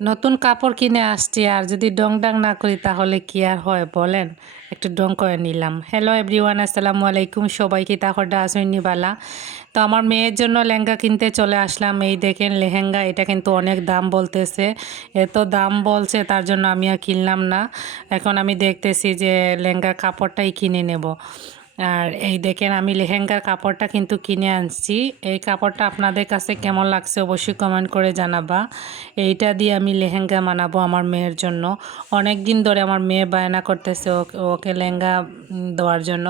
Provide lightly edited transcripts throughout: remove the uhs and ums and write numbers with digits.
নতুন কাপড় কিনে আসছি আর যদি ডং ডাং না করি তাহলে কি আর হয় বলেন। একটু ডং করে নিলাম। হ্যালো এভরিওয়ান, আসসালামু আলাইকুম। সবাইকে তাহলে আসেননি বালা। তো আমার মেয়ের জন্য লেহেঙ্গা কিনতে চলে আসলাম। এই দেখেন লেহেঙ্গা, এটা কিন্তু অনেক দাম বলতেছে। এত দাম বলছে তার জন্য আমি আর কিনলাম না। এখন আমি দেখতেছি যে লেহেঙ্গার কাপড়টাই কিনে নেব। আর এই দেখেন আমি লেহেঙ্গার কাপড়টা কিন্তু কিনে আনছি। এই কাপড়টা আপনাদের কাছে কেমন লাগছে অবশ্যই কমেন্ট করে জানাবা। এইটা দিয়ে আমি লেহেঙ্গা বানাবো আমার মেয়ের জন্য। অনেক দিন ধরে আমার মেয়ে বায়না করতেছে ওকে লেহেঙ্গা দেওয়ার জন্য।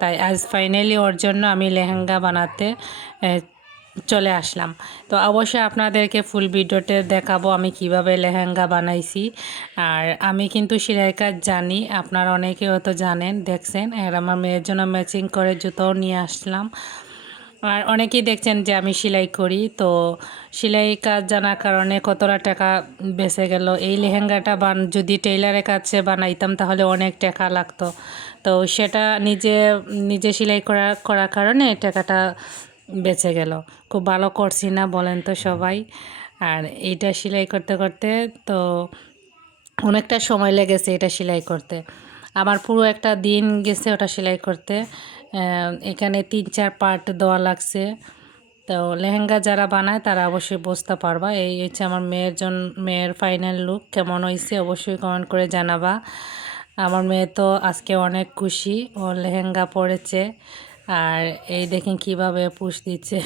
তাই আজ ফাইনালি ওর জন্য আমি লেহেঙ্গা বানাতে চলে আসলাম। তো অবশ্যই আপনাদেরকে ফুল ভিডিওতে দেখাবো আমি কিভাবে লেহেঙ্গা বানাইছি। আর আমি কিন্তু সেলাই কাজ জানি, আপনারা অনেকে হয়তো জানেন, দেখছেন। আর আমার মেয়ের জন্য ম্যাচিং করে জুতোও নিয়ে আসলাম। আর অনেকেই দেখছেন যে আমি সেলাই করি, তো সেলাই কাজ জানার কারণে কতটা টাকা বেঁচে গেল। এই লেহেঙ্গাটা যদি টেইলারের কাছে বানাইতাম তাহলে অনেক টাকা লাগতো। তো সেটা নিজে নিজে সেলাই করার কারণে টাকাটা বেঁচে গেল। খুব ভালো করছি না বলেন তো সবাই। আর এইটা সেলাই করতে করতে তো অনেকটা সময় লেগেছে এটা সেলাই করতে। আমার পুরো একটা দিন গেছে ওটা সেলাই করতে। এখানে 3-4 পার্ট দেওয়া লাগছে। তো লেহেঙ্গা যারা বানায় তারা অবশ্যই বুঝতে পারবা। এই হচ্ছে আমার মেয়ের ফাইনাল লুক। কেমন হয়েছে অবশ্যই কমেন্ট করে জানাবা। আমার মেয়ে তো আজকে অনেক খুশি, ও লেহেঙ্গা পরেছে। আর এই দেখেন কিভাবে পুশ দিচ্ছে।